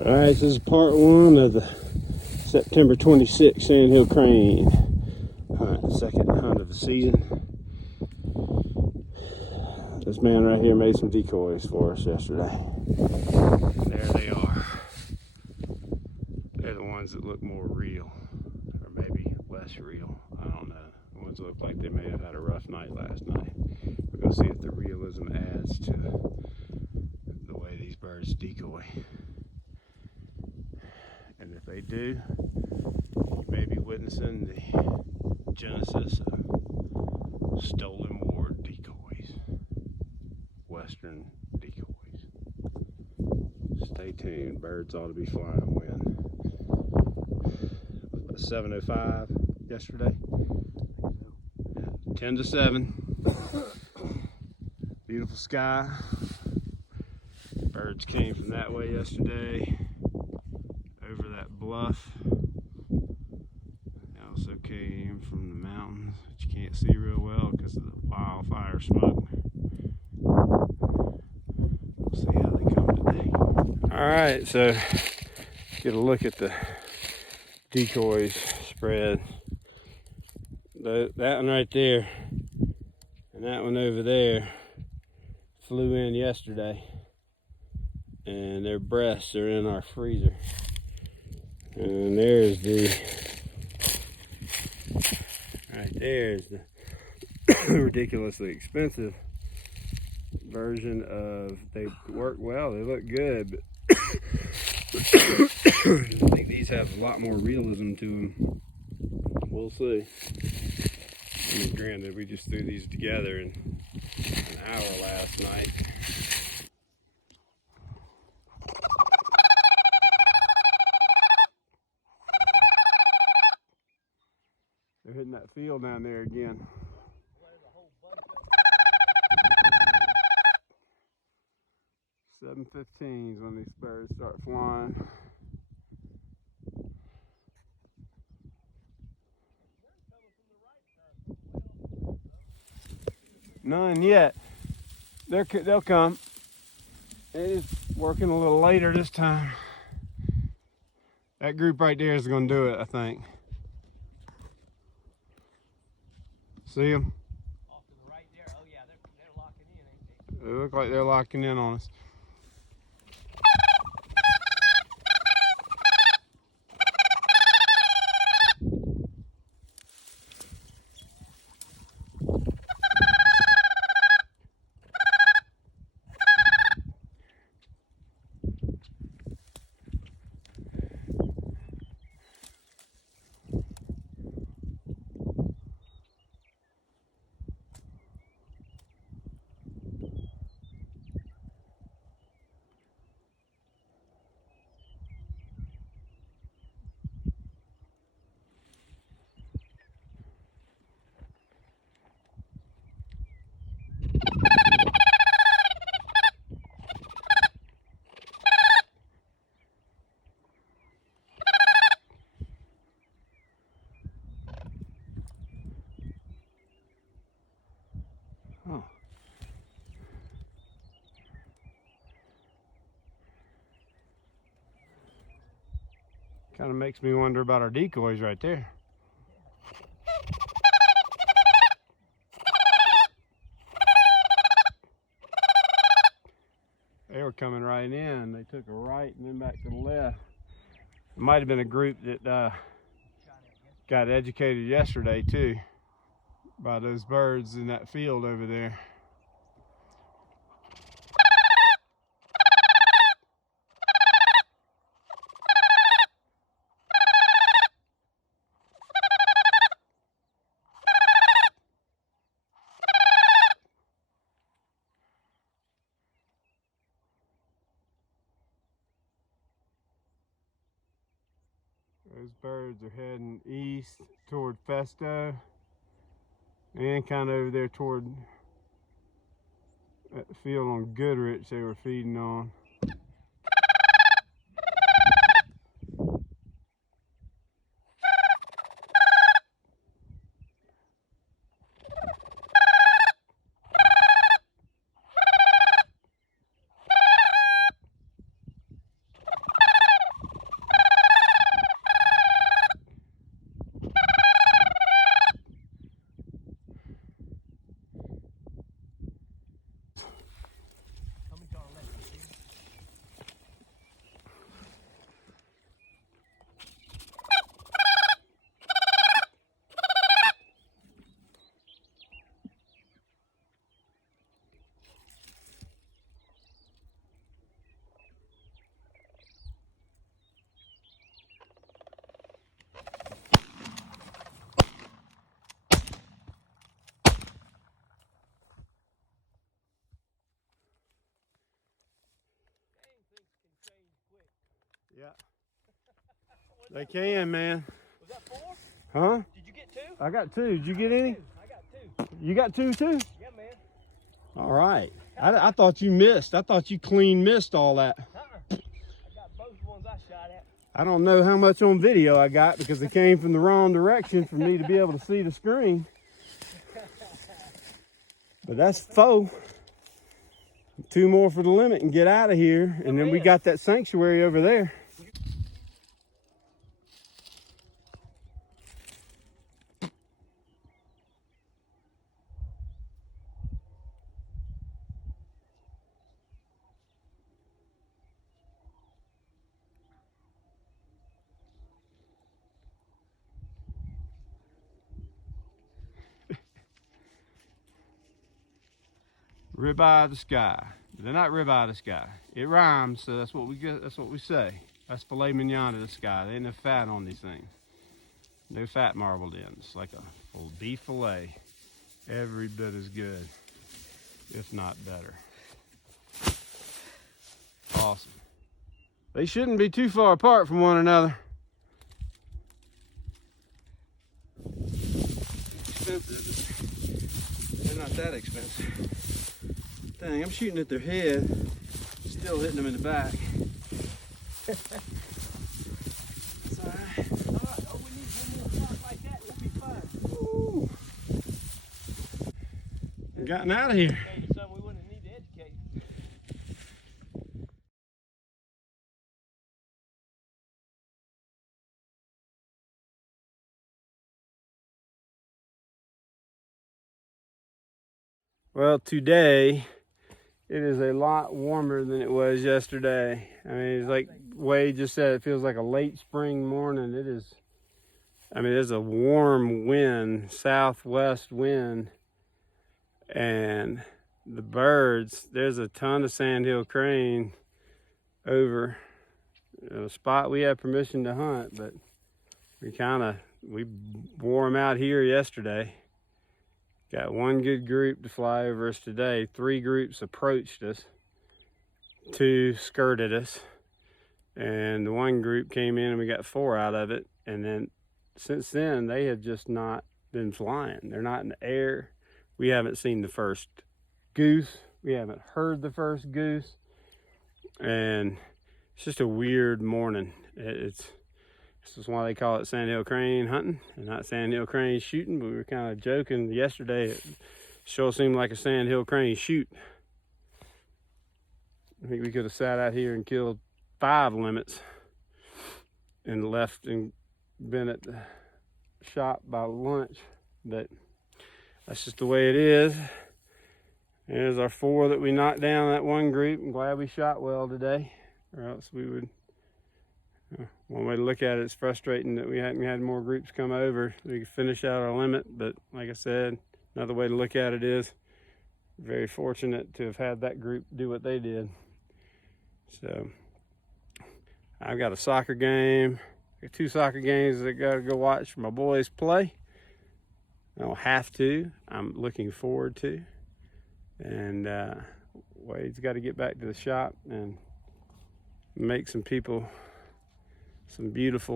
Alright, this is part one of the September 26th Sandhill crane. Alright, second hunt of the season. This man right here made some decoys for us yesterday. There they are. They're the ones that look more real, or maybe less real. I don't know. The ones that look like they may have had a rough night last night. We're going to see if the realism adds to the way these birds decoy. And if they do, you may be witnessing the genesis of stolen ward decoys, Western decoys. Stay tuned. Birds ought to be flying when. It was about 7:05 yesterday. 10 to 7. Beautiful sky. Birds came from that way yesterday. Over that bluff. They also came from the mountains that you can't see real well because of the wildfire smoke. We'll see how they come today. Alright, so get a look at the decoys spread. That one right there and that one over there flew in yesterday, and their breasts are in our freezer. And there's the ridiculously expensive version of, they work well, they look good, but I think these have a lot more realism to them. We'll see. I mean, granted, we just threw these together in an hour last night. They're hitting that field down there again. 7:15 is when these birds start flying. None yet. They'll come. It's working a little later this time. That group right there is going to do it, I think. See them? Off to the right there. Oh yeah, they're locking in, ain't they? They look like they're locking in on us. Oh. Kind of makes me wonder about our decoys right there. They were coming right in. They took a right and then back to the left. It might have been a group that got educated yesterday too by those birds in that field over there. Those birds are heading east toward Festo and kind of over there toward that field on Goodrich they were feeding on. Yeah. They can, man. Was that 4? Huh? Did you get 2? I got 2. Did you get any? I got 2. You got 2 too? Yeah, man. All right. I thought you missed. I thought you clean missed all that. I got both ones I shot at. I don't know how much on video I got because it came from the wrong direction for me to be able to see the screen. But that's 4. 2 more for the limit and get out of here. And then we got that sanctuary over there. Ribeye of the sky. They're not ribeye of the sky. It rhymes, so that's what we get. That's what we say. That's filet mignon of the sky. There ain't no fat on these things. No fat marbled in. It's like a full beef fillet. Every bit as good, if not better. Awesome. They shouldn't be too far apart from one another. Expensive, but they're not that expensive. Dang, I'm shooting at their head, still hitting them in the back. That's all right. Oh, we need one more shot like that. We'll be fine. Ooh. We've gotten out of here. Maybe something we wouldn't need to educate. Well, today it is a lot warmer than it was yesterday. I mean, it's like Wade just said, it feels like a late spring morning. It is, I mean, there's a warm wind, southwest wind, and the birds, there's a ton of sandhill crane over a spot we have permission to hunt, but we wore them out here yesterday. Got 1 good group to fly over us today. 3 groups approached us. 2 skirted us. And the 1 group came in and we got 4 out of it. And then since then, they have just not been flying. They're not in the air. We haven't seen the first goose. We haven't heard the first goose. And it's just a weird morning. This is why they call it sandhill crane hunting and not sandhill crane shooting. But we were kind of joking yesterday. It sure seemed like a sandhill crane shoot. I think we could have sat out here and killed 5 limits and left and been at the shop by lunch. But that's just the way it is. There's our 4 that we knocked down that 1 group. I'm glad we shot well today, or else we would. One way to look at it, it's frustrating that we hadn't had more groups come over. We could finish out our limit, but like I said, another way to look at it is very fortunate to have had that group do what they did. So I've got a soccer game. I got 2 soccer games that I got to go watch my boys play. I don't have to. I'm looking forward to. And Wade's got to get back to the shop and make some people some beautiful